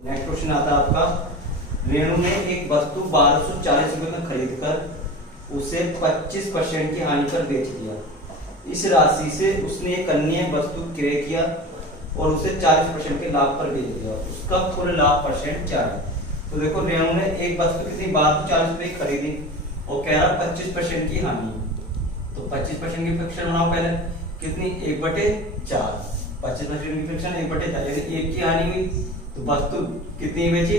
Next question आता है आपका, रेणु ने एक वस्तु 1240 रुपए में खरीद कर उसे 25% की हानि पर बेच दिया। इस राशि से उसने एक अन्य वस्तु क्रय किया और उसे 40% के लाभ पर बेच दिया। उसका कुल लाभ परसेंट क्या है? तो देखो, रेणु ने एक वस्तु कितनी 1240 रुपए की खरीदी और कह रहा 25% की हानि। तो 25% की फ्रैक्शन बनाओ पहले, कितनी 1/4। 25% की फ्रैक्शन 1/4 यानी 1 की हानि हुई। तो वस्तु कितनी बेची?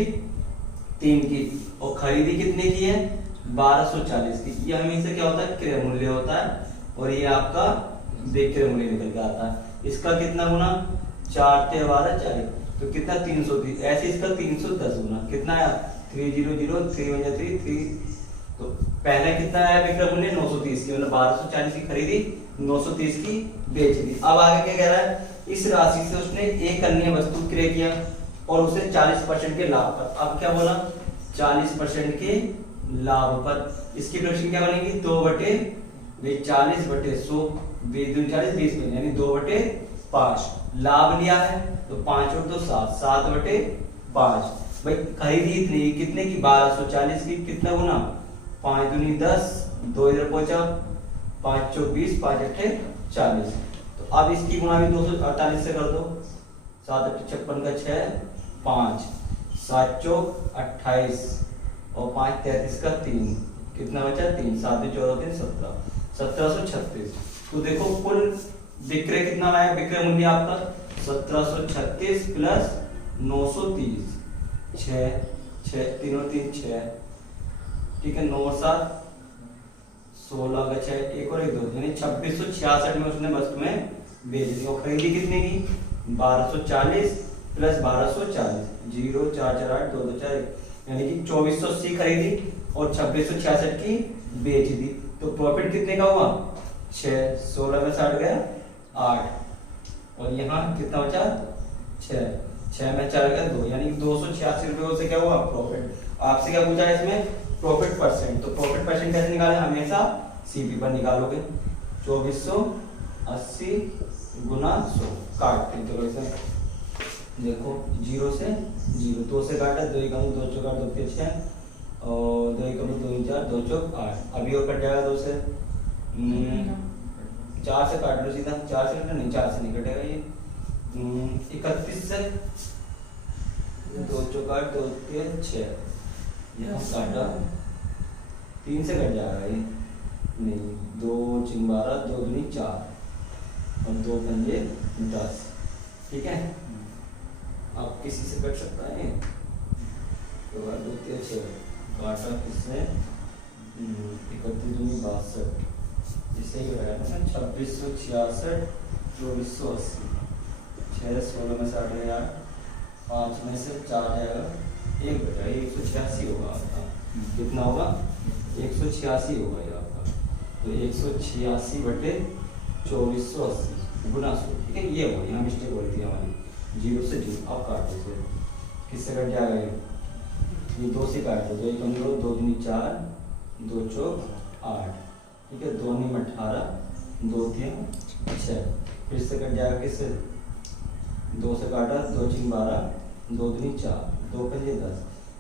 3 की। और खरीदी कितने की है? 1240 की। ये हमेशा क्या होता है? क्रय मूल्य होता है और ये आपका विक्रय मूल्य निकल के आता है। इसका कितना गुना? 4 × 12 40। तो कितना? 330। ऐसे इसका 310 गुना। कितना आया? 300 3 3 3। तो पहले कितना आया विक्रय मूल्य? 930 की, मतलब 1240 की खरीदी, 930 की बेच दी। अब आगे क्या कह रहा है? इस राशि से उसने एक अन्य वस्तु क्रय किया और उसे 40% के लाभ पर। अब क्या बोला? 40% के लाभ पर। इसकी फ्रैक्शन क्या बनेगी? 2/40/100, 20 × 40 20 में, यानी 2/5। लाभ लिया है तो 5 और 2 7, 7/5। भाई खरीदी इतनी, कितने की? 1240 की। कितना गुना? 5 दूनी 10, 2 इधर पहुंचा, 5 चौक 20, 5 अट्ठे 40। तो अब इसकी गुणा भी 248 से कर दो। 7 अट्ठे 56 का 6, 5, 7 चौक 28 और 5 33 का 3। कितना बचा? 3, 7 14 3 17, 1736। तो देखो कुल विक्रय कितना आया? विक्रय मूल्य आपका 1736 प्लस 930, 6 6 3 और 3 6, ठीक है, 9 और 7 16 का 6, 1 और 1 2, यानी 2666 में उसने वस्तु में बेच दी। और खरीदी कितने की? 1240 प्लस 1240, 0 4 4 8 2 2 4 1, यानी कि 2480 खरीदी और 2666 की बेच दी। तो प्रॉफिट कितने का हुआ? 6। 16 में 60 गया 8 और यहाँ कितना बचा? 6। 6 में 4 गया 2, यानी 286 रुपये से क्या हुआ? प्रॉफिट। आपसे क्या पूछा है इसमें? Profit percent. तो प्रॉफिट परसेंट कैसे निकाले? हमेशा सीपी पर निकालोगे। 2480 गुना 100 काटते हैं। चलो इसे देखो, 0 से 0, 2 से काटा, 2 1 2 चौक 8 2 के 6 और 2 1 2 4 2 चौक 8। अभी और कट जाएगा 2 से, 4 से काट लो सीधा। 4 से नहीं, 4 से नहीं कटेगा ये। 31 से 2 चौक 8 2 के 6, यहाँ काटा, 3 से कट जाएगा ये, नहीं, 2 × 12 2 दूनी 4 और 2 पंजे 10, ठीक है। आप किसी से कट सकता है, तो 2 3 6 काटा किससे? 31 दूनी 62, इससे ही रहेगा ना 2666 2480। 6 16 में 60 गया, 5 में से 4 जाएगा, 1 बचा, 186 होगा आपका। कितना होगा? 186 होगा ये आपका। तो 186/2480 गुना 100, ठीक है। ये हो, यहाँ मिस्टेक हो रही थी हमारी, 0 से 0। आप काट दो, किससे कट जाएगा ये? 2 से काट दो, 2 1 2 2 दूनी 4 2 चौक 8, ठीक है, 2 9 18 2 3 6। फिर से कट जाएगा किससे? 2 से काटा, 2 6 12 2 दूनी 4 2 पंजे 10,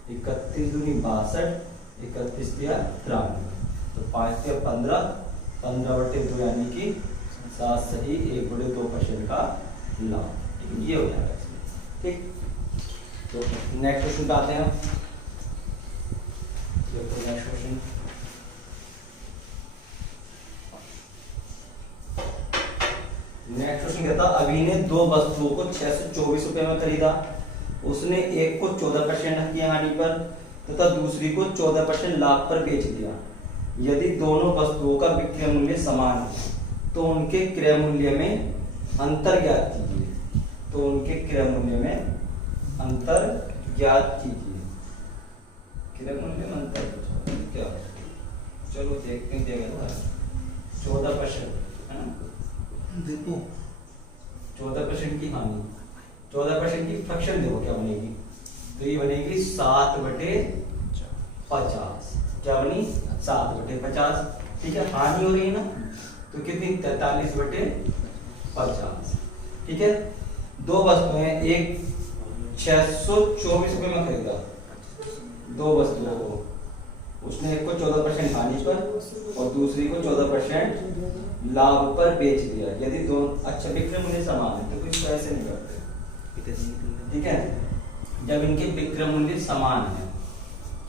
31 दूनी 62, 31 दिया 93। तो 5 दिया 15, 15/2 यानी कि 7 सही 1/2% का लाभ, ठीक है। ये हो जाएगा इसमें, ठीक। तो नेक्स्ट क्वेश्चन पे आते हैं। देखो नेक्स्ट क्वेश्चन, कहता अभी ने 2 वस्तुओं को 624 रुपए में खरीदा। उसने एक को 14% की हानि पर तथा दूसरी को 14% लाभ पर बेच दिया। यदि दोनों वस्तुओं का विक्रय मूल्य समान है तो उनके क्रय मूल्य में अंतर ज्ञात कीजिए। तो उनके क्रय मूल्य में अंतर ज्ञात कीजिए। क्रय मूल्य में अंतर क्या? चलो देखते हैं। 14% है ना, देखो 14% की हानि, 14% की फ्रैक्शन देखो क्या बनेगी। तो ये बनेगी 7/50। क्या बनी? 7/50, ठीक है। हानि हो रही है ना, तो कितनी? 43/50, ठीक है। 2 वस्तुएं, एक 624 रुपए में खरीदा दो वस्तुओं को, उसने एक को 14% हानि पर और दूसरी को 14% लाभ पर बेच दिया। यदि दोनों अच्छा विक्रय मूल्य समान है तो कुछ ऐसे नहीं करते, ठीक है। जब इनके विक्रय मूल्य समान है,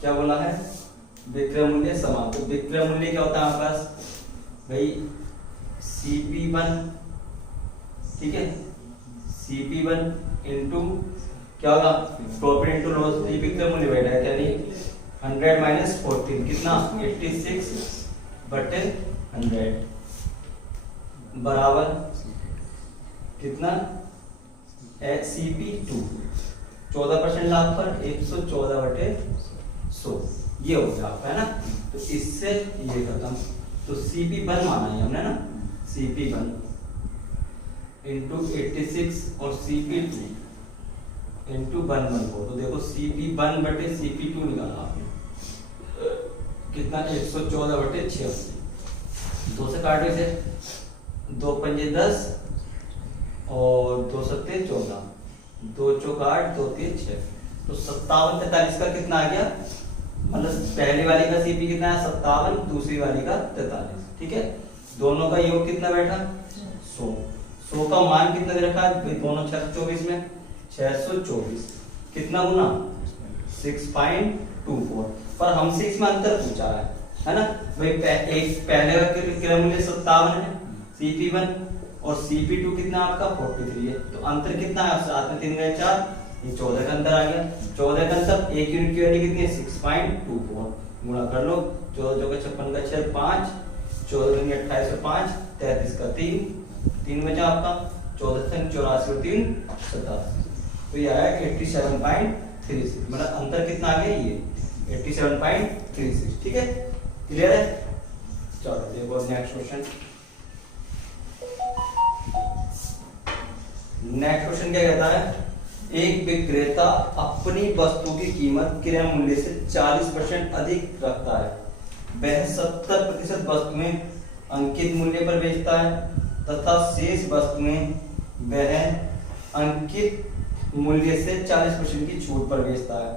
क्या बोला है, विक्रय मूल्य समान, तो विक्रय मूल्य क्या होता है हमारे पास भाई CP1, ठीक है, CP1 इंटू क्या होगा प्रॉफिट इंटू लॉस, विक्रय मूल्य बैठा है यानी 100 माइनस 14 कितना 86/100 बराबर कितना CP2 14% लाभ पर 114/100 ये हो गया आपका, है ना। तो इससे ये खत्म, तो CP1 माना है हमने ना, CP1 इंटू 86 और CP2 इंटू 114, तो देखो CP1/CP2 निकाला आपने कितना 114/86, 2 से काटो इसे, 2 पंजे 10 और 2 सत्ते 14, 2 चौक 8, 2 3 6, तो 57-43 का कितना आ गया, मतलब पहली वाली का CP कितना है 57, दूसरी वाली का 43, ठीक है। दोनों का योग कितना बैठा 100 का मान कितना दे रखा है दोनों 624 में, 624 कितना गुना 6.24, पर हमसे इसमें अंतर पूछा है ना भाई। एक पहले का विक्रय मूल्य 57 है CP1 और CP2 कितना आपका 43 है, तो अंतर कितना है, साथ में 3 गए 4, ये 14 का अंतर आ गया। 14 का अंतर एक यूनिट की वैल्यू कितनी है 6.24, गुणा कर लो, 14 का 56 का 6 5, 14 का 28 और 5 33 का 3 बचा आपका, 14 से 84 और 3 87, तो ये आया 87.36, मतलब अंतर कितना आ गया ये 87.36, ठीक है, क्लियर है। चलो देखो नेक्स्ट क्वेश्चन। नेक्स्ट क्वेश्चन क्या कहता है, एक विक्रेता अपनी वस्तु की कीमत क्रय मूल्य से 40% अधिक रखता है, वह 70% वस्तुएं अंकित मूल्य पर बेचता है तथा शेष वस्तुएं वह अंकित मूल्य से 40% की छूट पर बेचता है,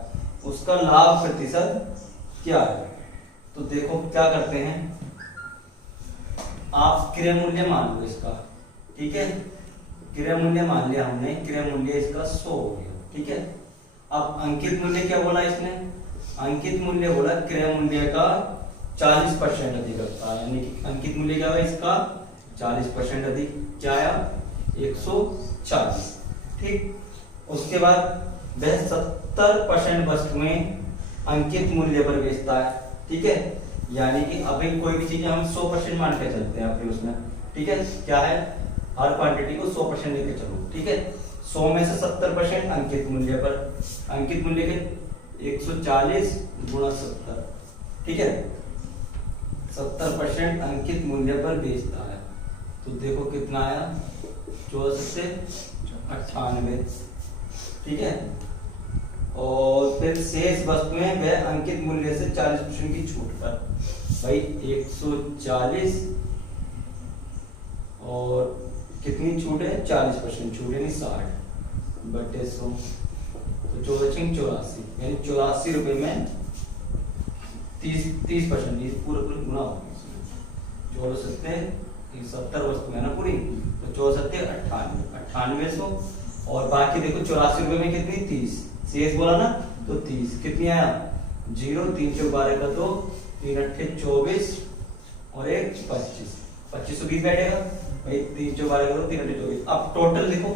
उसका लाभ प्रतिशत क्या है। तो देखो क्या करते हैं, आप क्रय मूल्य मान लो इसका, ठीक है, क्रय मूल्य मान लिया हमने, क्रय मूल्य इसका 100 हो गया, ठीक है। अब अंकित मूल्य क्या बोला इसने, अंकित मूल्य बोला क्रय मूल्य का 40% अधिक रखता है, यानी कि अंकित मूल्य क्या है इसका 40% अधिक, क्या आया 140, ठीक। उसके बाद वह 70% वस्तुएं अंकित मूल्य पर बेचता है, ठीक है, यानी कि अभी कोई भी चीज हम 100% मान के चलते हैं अपने उसमें, ठीक है, क्या है हर क्वांटिटी को 100% लेके चलो, ठीक है। 100 में से 70% अंकित मूल्य पर, अंकित मूल्य के 140 गुणा 70, ठीक है, 70% अंकित मूल्य पर बेचता है, तो देखो कितना आया 14 से 98, ठीक है। और फिर शेष वस्तुएं वह अंकित मूल्य से 40% की छूट पर, भाई 140 और कितनी छूट है 40% छूट यानी 60/100, तो 14 यानी 84 रुपए में 30% पूरा गुना हो गया, 70 वस्तु है ना पूरी, तो 9800 और बाकी देखो 84 रुपए में कितनी 30 शेष बोला ना, तो 30 कितनी आया 0, 3 चौक 12 का 2, 3 अट्ठे 24 और 1 25, 2520 बैठेगा भाई, 3 चौक 12 का 2, 3 अट्ठे 24। अब टोटल देखो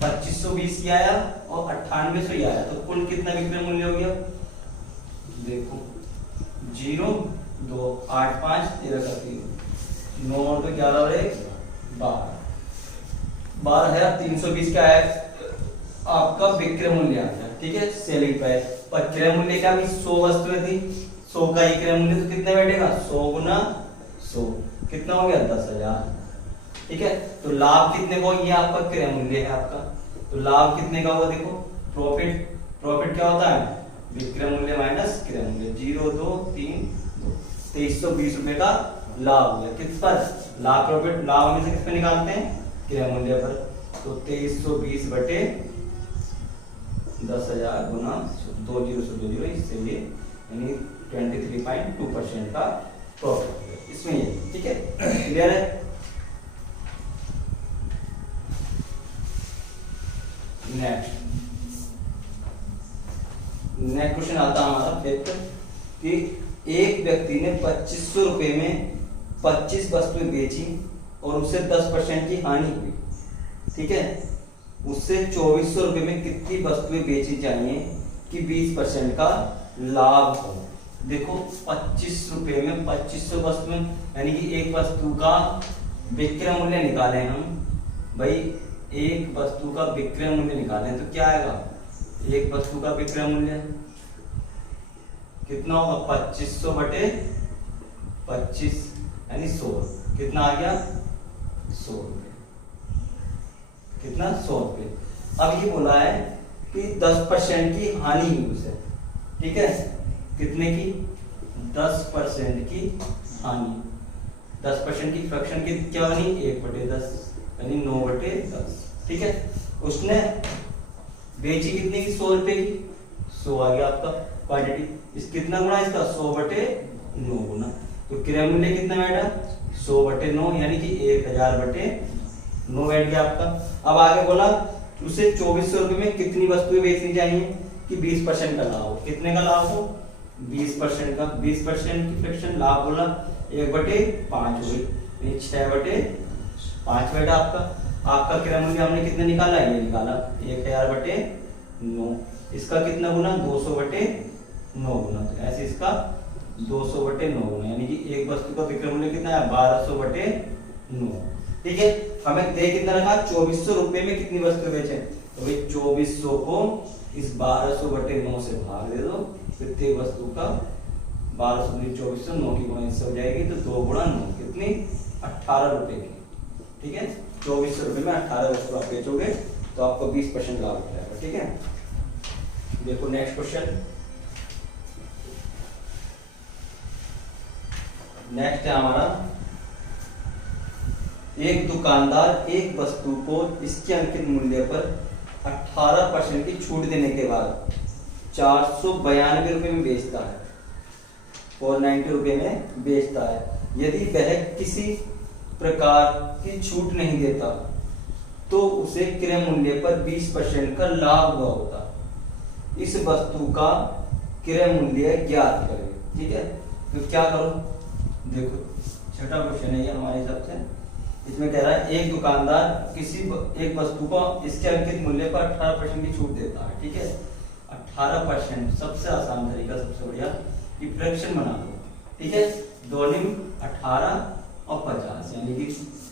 2520 ही आया और 9800 ही आया, तो कुल कितना विक्रय मूल्य हो गया, देखो 0 2 8 5 13 का 3 9 और 11 और 1 12,320 का है आपका विक्रय मूल्य आ गया, ठीक है, सेलिंग प्राइस। पर क्रय मूल्य का भी 100 वस्तुएं थी, 100 का ही क्रय मूल्य, तो कितना बैठेगा 100 गुना 100 कितना हो गया 10,000, ठीक है। तो लाभ कितने का, ये आपका क्रय मूल्य है आपका, तो लाभ कितने का हुआ देखो, प्रॉफिट क्या होता है विक्रय मूल्य माइनस क्रय मूल्य, 0 2 3 2320 रुपए का लाभ हुआ, किस पर लाभ, प्रॉफिट लाभ में से किस पे निकालते हैं क्रय मूल्य पर, तो 2320/100 10,000 गुना 20 इससे ये यानी 23.2% का प्रॉफिट इसमें ये, ठीक है, क्लियर है। नेक्स्ट क्वेश्चन आता है हमारा फिफ्थ कि एक व्यक्ति ने 2500 रुपए में 25 वस्तुएं बेची और उसे 10% की हानि हुई, ठीक है। उससे 2400 रुपए में कितनी वस्तुएं बेची जाएंगे कि 20% का लाभ हो। देखो 25 रुपए में 2500 वस्तुएं यानी कि एक वस्तु का विक्रय मूल्य निकालें हम भाई, एक वस्तु का विक्रय मूल्य निकालें तो क्या आएगा, एक वस्तु का विक्रय मूल्य कितना होगा 2500 बटे 25 यानी 100, कितना आ गया 100 रुपए, कितना 100 रुपए। अब ये बोला है कि 10% की हानि हुई उसे, ठीक है, कितने की 10% की हानि, 10% की फ्रैक्शन की क्या बनी 1/10 यानी 9/10, ठीक है। उसने बेची कितने की 100 रुपए की, 100 आ गया आपका क्वांटिटी, इस कितना गुना इसका 100/9 गुना, तो क्रय मूल्य कितना बैठा 100/9 यानी कि 1000/9 बैठ गया आपका। अब आगे बोला उसे 2400 रुपए में कितनी वस्तुएं बेचनी चाहिए कि 20% का लाभ हो, कितने का लाभ हो 20% का, 20% की फ्रैक्शन लाभ बोला 1/5 हुई 6/5 बैठा आपका क्रय मूल्य हमने कितने निकाला, ये निकाला 1000/9, इसका कितना गुना 200/9 गुना, तो ऐसे इसका 200/9 गुना यानी कि एक वस्तु का विक्रय मूल्य कितना है 1200/9, ठीक है। हमें दे कितना रखा 2400 रुपए में कितनी वस्तु बेचे, तो भाई 2400 को इस 1200/9 से भाग दे दो, कितनी वस्तु का 1200 2400 9 की गुणा इससे हो जाएगी, तो 2 गुणा 9 कितनी 18 रुपए की, ठीक है। 2400 रुपए में 18 वस्तु आप बेचोगे तो आपको 20% लाभ हो जाएगा, ठीक है। देखो नेक्स्ट क्वेश्चन, नेक्स्ट है हमारा एक दुकानदार एक वस्तु को इसके अंकित मूल्य पर 18% की छूट देने के बाद 492 रुपए में बेचता है, 490 रुपए में बेचता है। यदि वह किसी प्रकार की छूट नहीं देता तो उसे क्रय मूल्य पर 20% का लाभ हुआ होता। इस वस्तु का क्रय मूल्य ज्ञात करें, ठीक है। तो क्या करो, देखो छठा क्वेश्चन है ये हमारे हिसाब से, इसमें कह रहा है एक दुकानदार किसी एक वस्तु को इसके अंकित मूल्य पर 18% की छूट देता है, ठीक है। 18% सबसे आसान तरीका, सबसे बढ़िया कि फ्रैक्शन बना दो, ठीक है। दोनों 18 और 50 यानी कि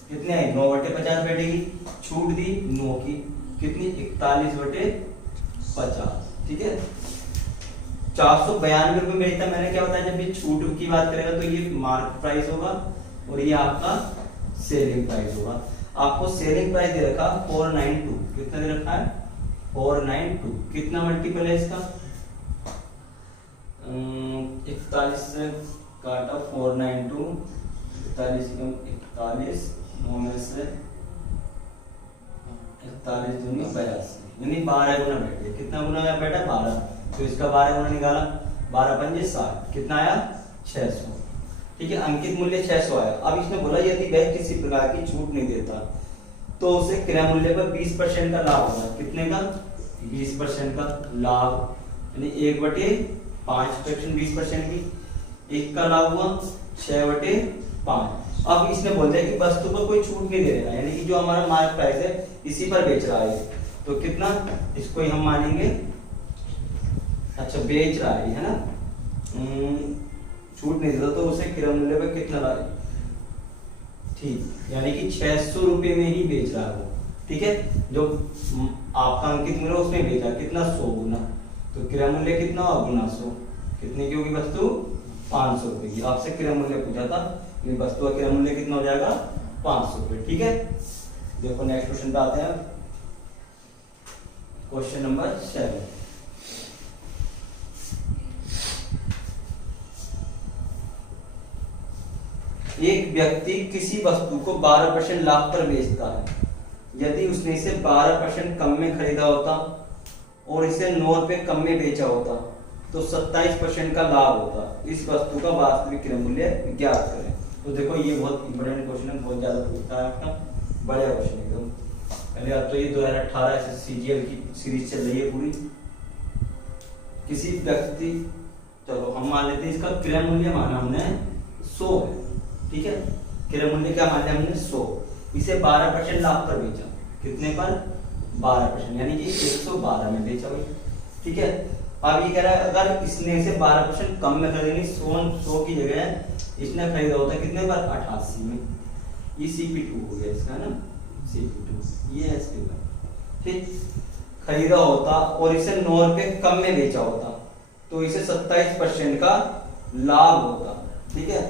कितने है 9/50 बैठेगी, छूट दी 9 की कितनी 41/50, ठीक है। 492 रुपए में बेचता, मैंने क्या बताया जब भी छूट की बात करेगा तो ये मार्केट प्राइस होगा और ये आपका सेलिंग प्राइस होगा। आपको सेलिंग प्राइस दे रखा 492, कितना दे रखा है 492, कितना मल्टीपल है इसका 41 से काटा 492, 41 9 में से 41 दूनी 82 यानी 12 गुना बैठे, कितना गुना आया बेटा 12, तो इसका 12 गुना निकाला 12 पंजे 60, कितना आया 600, ठीक है। अंकित मूल्य 600 आया। अब इसने बोला यदि वह किसी प्रकार की छूट नहीं देता तो उसे क्रय मूल्य पर 20% का लाभ होगा, कितने का 20% का लाभ यानी 1/5 फ्रैक्शन 20% की, एक का लाभ हुआ 6/5। अब इसने बोल दिया कि वस्तु पर कोई छूट नहीं दे रहा यानी कि जो हमारा मार्केट प्राइस है इसी पर बेच रहा है, तो कितना इसको ही हम मानेंगे, अच्छा बेच रहा है ना, छूट नहीं देता तो उसे क्रय मूल्य पर कितना लाए, ठीक, यानी कि 600 रुपए में ही बेच रहा है वो, ठीक है। जो आपका अंकित मूल्य उसमें बेचा कितना 100 गुना, तो क्रय मूल्य कितना होगा गुना 100, कितने की होगी वस्तु 500 रुपए की। आपसे क्रय मूल्य पूछा था, वस्तु का क्रय मूल्य कितना हो जाएगा 500 रुपए, ठीक है। देखो नेक्स्ट क्वेश्चन पे आते हैं, क्वेश्चन नंबर 7। एक व्यक्ति किसी वस्तु को 12% लाभ पर बेचता है। यदि उसने इसे 12% कम में खरीदा होता और इसे 9 रुपए कम में बेचा होता तो 27% का लाभ होता। इस वस्तु का वास्तविक क्रय मूल्य ज्ञात करें। तो देखो ये बहुत इंपॉर्टेंट क्वेश्चन है, बहुत ज्यादा पूछता है आपका, बढ़िया क्वेश्चन एकदम। पहले अब तो ये 2018 से सीजीएल की सीरीज चल रही है पूरी। किसी व्यक्ति, चलो हम मान लेते हैं इसका क्रय मूल्य माना हमने 100 है, ठीक है। क्रय मूल्य क्या माना हमने 100, इसे 12% लाभ पर बेचा। कितने पर? 12%, यानी कि 112 में बेचा भाई, ठीक है। अब ये कह रहा है अगर इसने इसे 12% कम में खरीदी, 100 की जगह इसने खरीदा होता कितने पर? 88 में। ये CP2 हो गया इसका ना, CP2 ये है इसके बाद, ठीक। खरीदा होता और इसे 9 रुपए कम में बेचा होता तो इसे 27% का लाभ होता, ठीक है।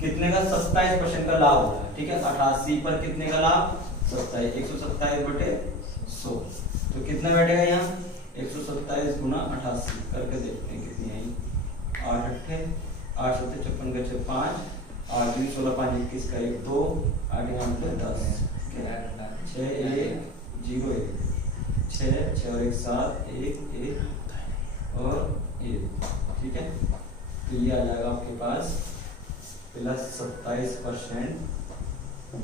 कितने का? 27% का लाभ होता है, ठीक है। 88 पर कितने का लाभ? 27, 127 बटे 100, तो कितना बैठेगा यहाँ? 127 गुना 88 करके देखते हैं कितनी आई। 8 अट्ठे 8 सत्ते 56 का 6 5 8 दूनी 16 5 21 का 1 2 8 9 10 6 1 0 1 6 6 और 1 7 1 1 और 1, ठीक है। तो ये आ जाएगा आपके पास प्लस 27%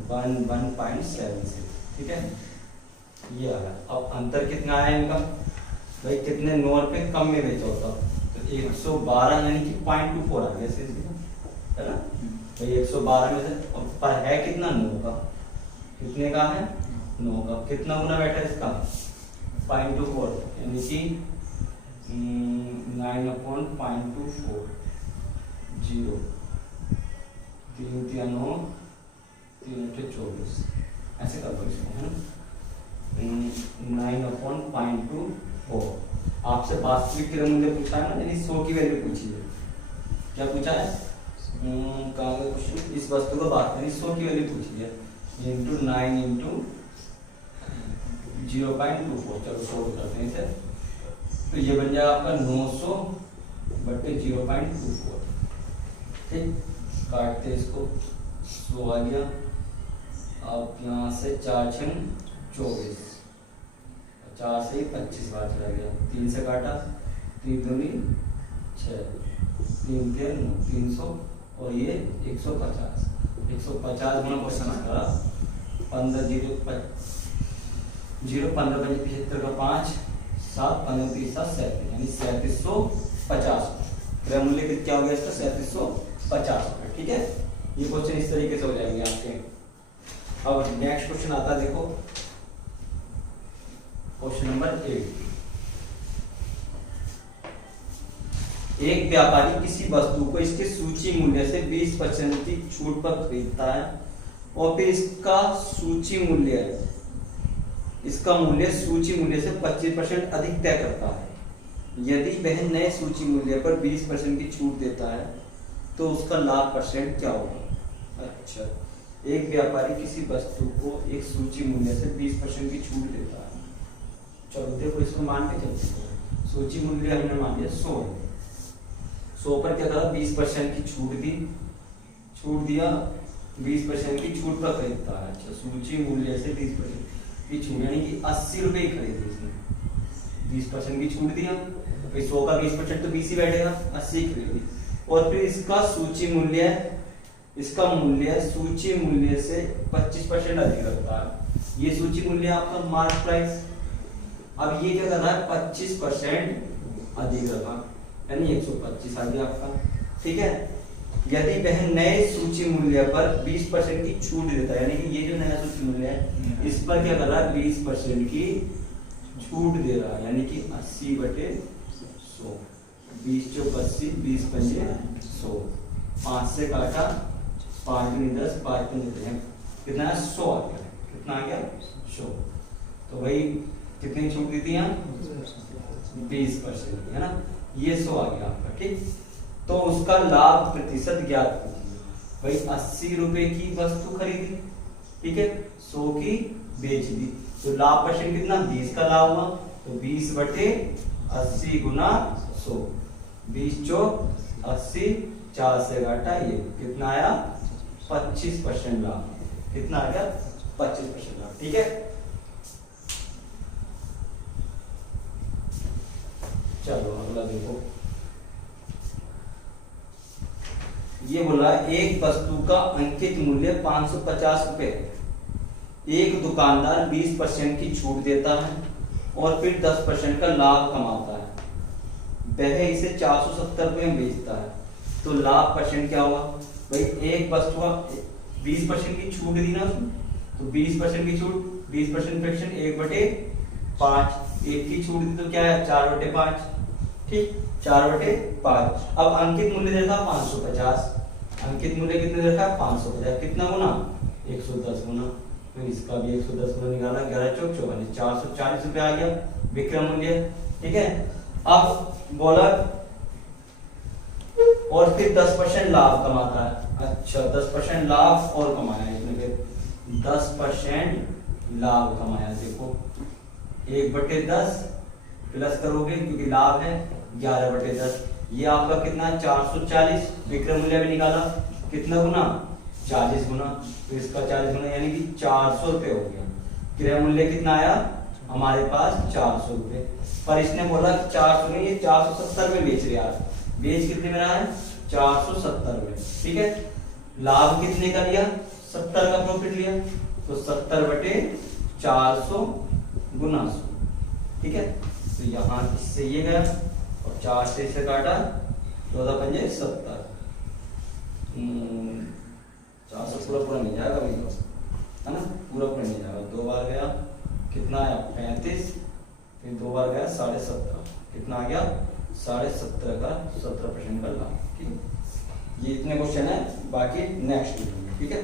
1.76, ठीक है। ये आ गया। अब अंतर कितना आया इनका भाई? कितने? 9 रुपए कम में बेचा होता तो 112 यानी कि 0.24 आ गया है ना भाई। 112 में से पर है कितना? 9 का। कितने का है? 9 का। कितना गुना बैठा इसका? 0.24, यानी कि 9/0.24 0 3 3 9 3 8 24 ऐसे कर दो इसको, है ना। 9/0.24। आपसे वास्तविक क्रय मूल्य पूछा है ना, यानी 100 की वैल्यू पूछी है। क्या पूछा है? कहाँ का क्वेश्चन? इस वस्तु का वास्तविक 100 की वैल्यू पूछी है, इंटू 9 इंटू 0.24। चलो 100 करते हैं इसे, तो ये बन जाएगा आपका 900 बटे 0.24, ठीक। काटते इसको, 100 आ गया। अब यहाँ से 4 6 24, 4 से 25 बार चला गया, 3 से काटा, 3 दूनी 6 3 3 300 और ये 150 150 गुना 15 0 15 75 का 5 7 15 30 7 यानी 3750। क्रय मूल्य क्या हो गया इसका? 3750, ठीक है। ये क्वेश्चन इस तरीके से हो जाएंगे आपके। अब नेक्स्ट क्वेश्चन आता है, देखो क्वेश्चन नंबर 8। एक व्यापारी किसी वस्तु को इसके सूची मूल्य से 20% की छूट पर खरीदता है और फिर इसका मूल्य सूची मूल्य से 25% अधिक तय करता है। यदि वह नए सूची मूल्य पर 20% की छूट देता है तो उसका लाभ परसेंट क्या होगा? अच्छा, एक व्यापारी किसी वस्तु को एक सूची मूल्य से 20% की छूट देता है। चलो देखो इसको मान के चलते हैं। सूची मूल्य हमने मान लिया 100 पर क्या करा? 20% की छूट दिया 20% की छूट पर खरीदता है। अच्छा, सूची मूल्य से 20% की छूट यानी कि 80 रुपए ही खरीदी इसने, 20% की छूट दिया, 100 का 20% तो 20 ही बैठेगा, 80 खरीदी। और फिर इसका मूल्य सूची मूल्य से 25% अधिक रखता है। ये सूची मूल्य आपका मार्केट प्राइस। अब ये क्या कर रहा है? 25% अधिक रखा, यानी 125 आ गया आपका, ठीक है। यदि वह नए सूची मूल्य पर 20% की छूट देता है, यानी कि ये जो नया सूची मूल्य है इस पर क्या कर रहा है? 20% की छूट दे रहा है, यानी कि 80 बटे 100, 20 चौक 80, 20 पंजे 100, 5 से काटा, 5 दूनी 10, 5 पंजे कितना है? 100 आ गया। कितना आ गया? 100। तो भाई कितनी छूट दी थी यहाँ? 20%, है ना। ये 100 आ गया आपका, ठीक। तो उसका लाभ प्रतिशत ज्ञात कीजिए। भाई 80 रुपए की वस्तु खरीदी, ठीक है, 100 की बेच दी, तो लाभ परसेंट कितना? 20 का लाभ हुआ, तो 20 बटे 80 गुना 100, 20 चौक 80, 4 से घटा, ये कितना आया? 25% लाभ। कितना आ गया? 25% लाभ, ठीक है। चलो अगला देखो, ये बोला एक वस्तु का अंकित मूल्य 550 रुपए, एक दुकानदार 20% की छूट देता है और फिर 10% का लाभ कमाता है, वह इसे 470 रुपए में बेचता है, तो लाभ परसेंट क्या हुआ भाई? एक वस्तु का 20% की छूट दी ना उसमें, तो 20% की छूट, 20% फ्रैक्शन 1/5, एक की छूट दी तो क्या है 4/5, ठीक 4/5। अब अंकित मूल्य देखा 550, अंकित मूल्य कितने देखा 550, कितना गुना 110 गुना, तो इसका भी 110 गुना निकाला, 11 चौक 44, 440 रुपए आ गया विक्रय मूल्य, ठीक है। अब बोला और फिर 10% लाभ कमाता है, अच्छा 10% लाभ और कमाया इसने, फिर 10% लाभ कमाया, देखो 1/10 प्लस करोगे क्योंकि लाभ है 11/10, ये आपका कितना 440, विक्रय मूल्य भी निकाला, कितना गुना 40 गुना, तो इसका 40 गुना यानी कि 400 रुपए हो गया। क्रय मूल्य कितना आया हमारे पास 400 रुपए, पर इसने बोला 400 नहीं, ये 470 में बेच रहा है, बेच कितने में रहा है 470 में, ठीक है। लाभ कितने का लिया 70 का प्रॉफिट लिया, तो 70/400 गुना 100, ठीक है। तो यहाँ इससे ये गया और 4 से इसे काटा, 14 पंजे 70, 400 पूरा नहीं जाएगा भाई दोस्त, है ना, पूरा नहीं जाएगा, 2 बार गया कितना आया 35, फिर 2 बार गया 17.5, कितना आ गया 17.5 का 17% का लाभ, ठीक है। ये इतने क्वेश्चन है, बाकी नेक्स्ट वीडियो में, ठीक है।